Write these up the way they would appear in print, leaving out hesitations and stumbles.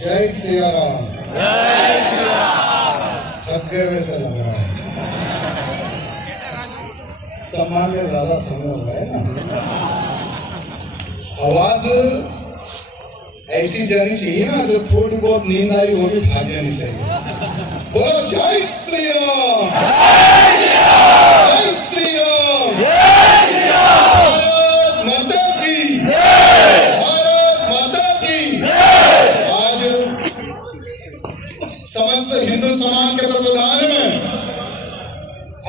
जय सिया राम। जय श्री राम। थक गए वैसे लग रहा है, सम्मान में ज्यादा समय हो गया है ना। आवाज ऐसी जानी चाहिए ना जो थोड़ी बहुत नींद आई वो भी भाग जानी चाहिए। बोलो जय श्री राम। जय श्री राम। जय श्री राम। जय श्री राम। भारत माता की जय। भारत माता की जय। आज समस्त हिंदू समाज के तत्वाधान में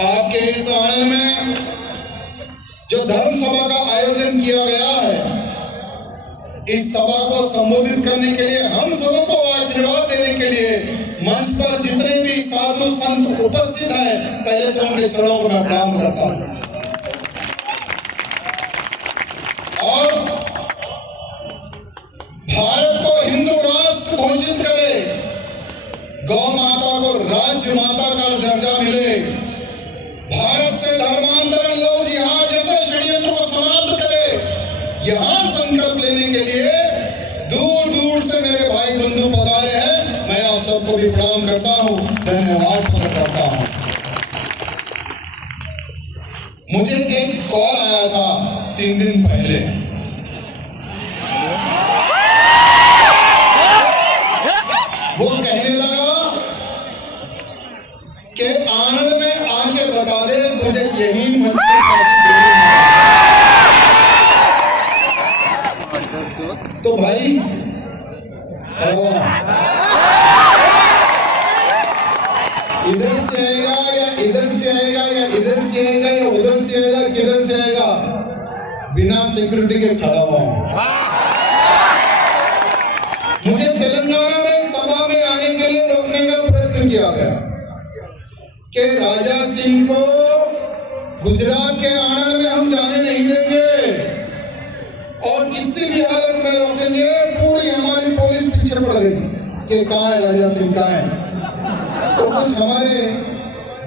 आपके इस आंगन में जो धर्म सभा का आयोजन किया गया है, इस सभा को संबोधित करने के लिए, हम सबको आशीर्वाद देने के लिए मंच पर जितने भी साधु संत उपस्थित हैं, पहले तो उनके चरणों को मैं प्रणाम करता हूं। और भारत को हिंदू राष्ट्र घोषित करे, गौ माता को राज्य माता का दर्जा मिले, भारत से धर्मांतरण लोग जिहाद जैसे षड्यंत्र को समाप्त करे, यहां संकल्प लेने के लिए दूर दूर से मेरे भाई बंधु पधारे हैं। मैं आप सबको भी प्रणाम करता हूं, धन्यवाद प्रकट करता हूं। मुझे एक कॉल आया था 3 दिन पहले, वो कहने लगा कि आनंद में आके बता दे तुझे यही मंच पर कैसे देनी है। तो भाई इधर से आएगा या इधर से आएगा या इधर से आएगा या उधर से आएगा, किधर से आएगा, बिना सिक्योरिटी के खड़ा हुआ हूं। मुझे तेलंगाना में सभा में आने के लिए रोकने का प्रयत्न किया गया कि राजा सिंह को गुजरात के आनंद में हम जाने नहीं देंगे और किसी भी हालत में रोकेंगे। पूरी हमारी पुलिस पीछे पड़ गई कि कहाँ है राजा सिंह, कहाँ है। तो कुछ हमारे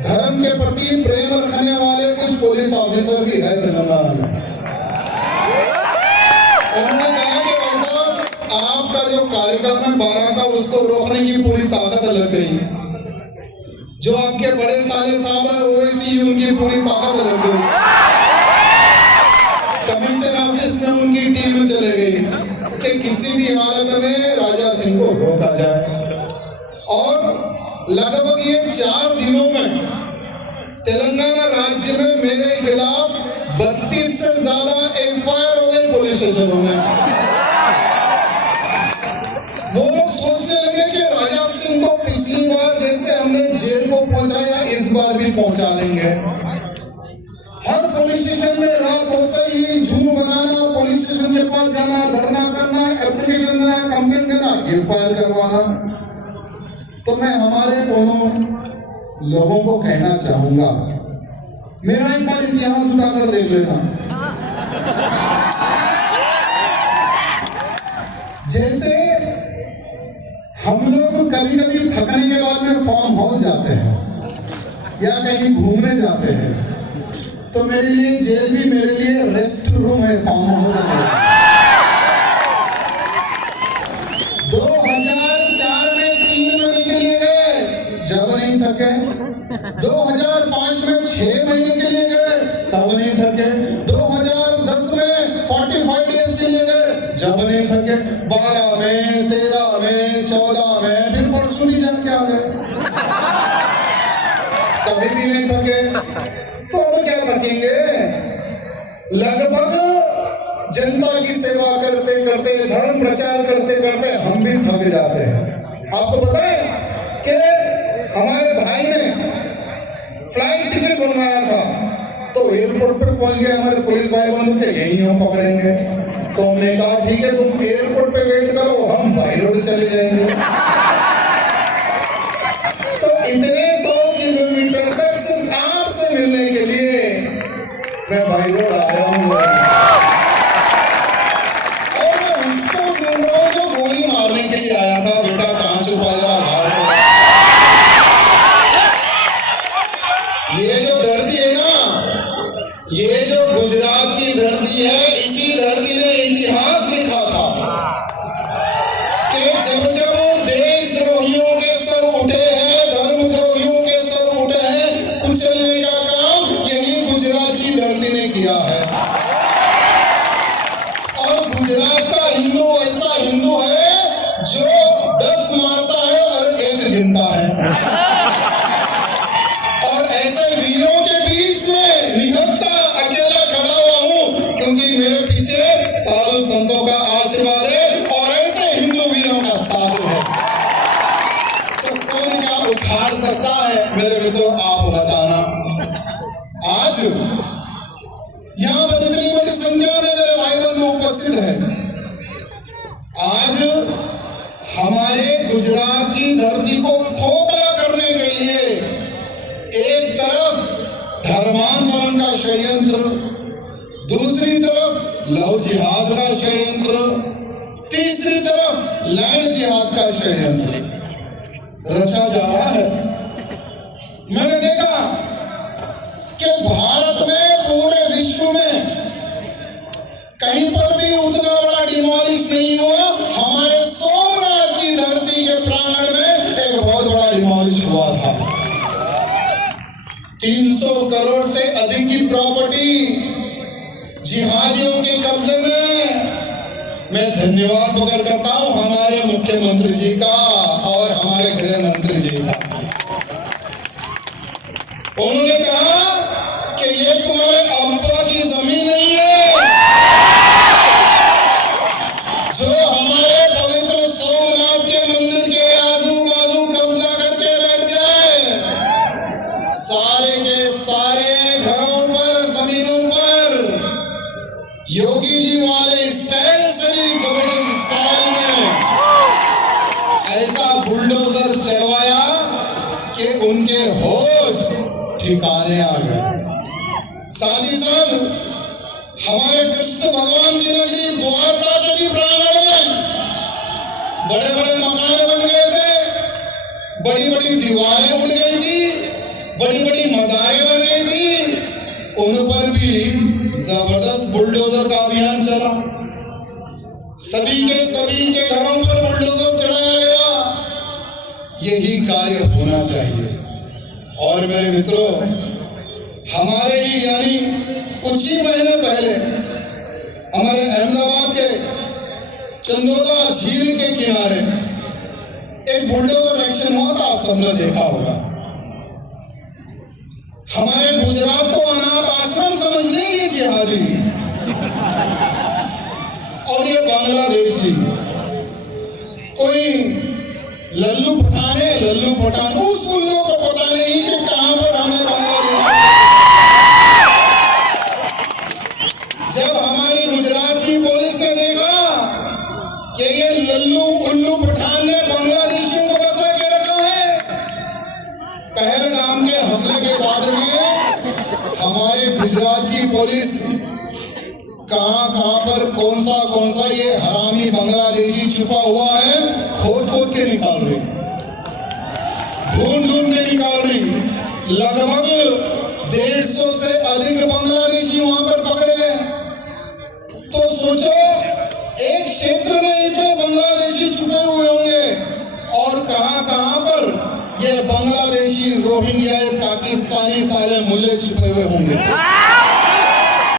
धर्म के प्रति प्रेम रखने वाले कुछ पुलिस ऑफिसर भी है तेलंगाना में। उन्होंने कहा कि भाई साहब, आपका जो कार्यक्रम है 12 का, उसको रोकने की पूरी ताकत लग गई है। जो आपके बड़े साले साहब है ओवैसी, उनकी पूरी ताकत लग गई। कमिश्नर ऑफिस में उनकी टीम चले गई कि किसी भी हालत में राजा सिंह को रोका जाए। और लगभग ये 4 दिनों में तेलंगाना राज्य में मेरे खिलाफ 32 से ज्यादा FIR हो गई पुलिस स्टेशनों में। वो लोग सोचने लगे कि राजा सिंह को पिछली बार जैसे हमने जेल को पहुंचाया, इस बार भी पहुंचा देंगे। हर पुलिस स्टेशन में रात होते ही झूम बनाना, पुलिस स्टेशन के पास जाना, धरना करना, एप्लीकेशन देना, कंप्लेंट देना, FIR करवाना। तो मैं हमारे दोनों लोगों को कहना चाहूंगा, मेरा एक बार इतिहास उठाकर देख लेना। जैसे हम लोग कभी कभी थकने के बाद में फार्म हाउस जाते हैं या कहीं घूमने जाते हैं, तो मेरे लिए जेल भी मेरे लिए रेस्ट रूम है, फार्म हाउस। 2004 में 3 महीने के लिए गए, जब नहीं थके। 2005 में 6 महीने के लिए गए, तब नहीं थके। 2010 में 45 डेज के लिए गए, जब नहीं थके। 12 में, 13 में, 14 में, फिर परसों भी जाके आ गए, कभी भी नहीं थके। तो अब क्या थकेंगे? लगभग जनता की सेवा करते करते, धर्म प्रचार करते करते हम भी थक जाते हैं। आपको बताएं कि हमारे भाई ने फ्लाइट टिकट बनवाया था, तो एयरपोर्ट पर पहुंच गए हमारे पुलिस भाई बंधु के, यही हम पकड़ेंगे। तो हमने कहा ठीक है, तुम एयरपोर्ट पे वेट करो, हम बाई रोड चले जाएंगे। तो इतने 100 किलोमीटर तक सिर्फ आपसे मिलने के लिए मैं बाई रोड आया हूँ। और मैं उसको ढूंढ रहा हूँ जो गोली मारने के लिए आया था। बेटा कहाँ छुपा, जरा बाहर। ये जो धरती है ना, ये जो गुजरात की धरती है, इसी धरती ने इतिहास लिखा था। गुजरात का हिंदू ऐसा हिंदू है जो 10 मारता है और 1 गिनता है। और ऐसे वीरों के बीच में निहत्था अकेला खड़ा हुआ हूं, क्योंकि मेरे पीछे साधु संतों का आशीर्वाद है और ऐसे हिंदू वीरों का साथ है। तो कौन क्या उखाड़ सकता है मेरे मित्रों, आप बताना। आज यहाँ पर इतनी बड़ी संख्या में मेरे भाई बंधु उपस्थित है। आज हमारे गुजरात की धरती को खोखला करने के लिए एक तरफ धर्मांतरण का षड्यंत्र, दूसरी तरफ लव जिहाद का षड्यंत्र, तीसरी तरफ लैंड जिहाद का षड्यंत्र रचा जा रहा है। मैंने देखा कि भारत में, पूरे विश्व में कहीं पर भी उतना बड़ा डिमोलिश नहीं हुआ। हमारे सोमनाथ की धरती के प्रांगण में एक बहुत बड़ा डिमोलिश हुआ था। 300 करोड़ से अधिक की प्रॉपर्टी जिहादियों के कब्जे में। मैं धन्यवाद प्रकट करता हूं हमारे मुख्यमंत्री जी का और हमारे गृह मंत्री जी का। उन्होंने कहा कि ये तुम्हारे अब्बा की जमीन नहीं है जो हमारे पवित्र सोमनाथ के मंदिर के आजू बाजू कब्जा करके बैठ जाए। सारे के सारे घरों पर, जमीनों पर योगी जी वाले स्टाइल से भी जबरदस्त स्टाइल में ऐसा बुलडोजर चढ़वाया कि उनके होश ठिकाने आ गए। साथ ही साथ हमारे कृष्ण भगवान की नगरी द्वारका के भी प्रांगण में बड़े बड़े मकान बन गए थे, बड़ी बड़ी दीवारें उड़ गई थी, बड़ी बड़ी मज़ारें बन गई थी। उन पर भी जबरदस्त बुलडोजर का अभियान चला। सभी के घरों पर बुलडोजर चढ़ाया गया। यही कार्य होना चाहिए। और मेरे मित्रों, हमारे ही यानी कुछ ही महीने पहले हमारे अहमदाबाद के चंदोदा झील के किनारे एक बुलडोजर एक्शन हुआ था, आप सबने देखा होगा। हमारे गुजरात को अनाथ आश्रम समझने ये जिहादी और ये बांग्लादेशी कोई लल्लू पठान है, लल्लू पठान। उस उल्लू को पता नहीं कि कहां पर हमने बांग्लादेश। जब हमारी गुजरात की पुलिस ने देखा कि ये लल्लू उल्लू पठान ने बांग्लादेशियों को बसा के रखा है, पहलगाम के हमले के बाद में हमारे गुजरात की पुलिस कहां पर कौन सा ये हरामी बांग्लादेशी छुपा हुआ है खोद के निकाल रही, ढूंढ के निकाल रही। लगभग 150 से अधिक बांग्लादेशी वहां पर पकड़े गए। तो सोचो, एक क्षेत्र में इतने बांग्लादेशी छुपे हुए होंगे और कहां पर ये बांग्लादेशी, रोहिंग्या, पाकिस्तानी साले मुल्ले छुपे हुए होंगे।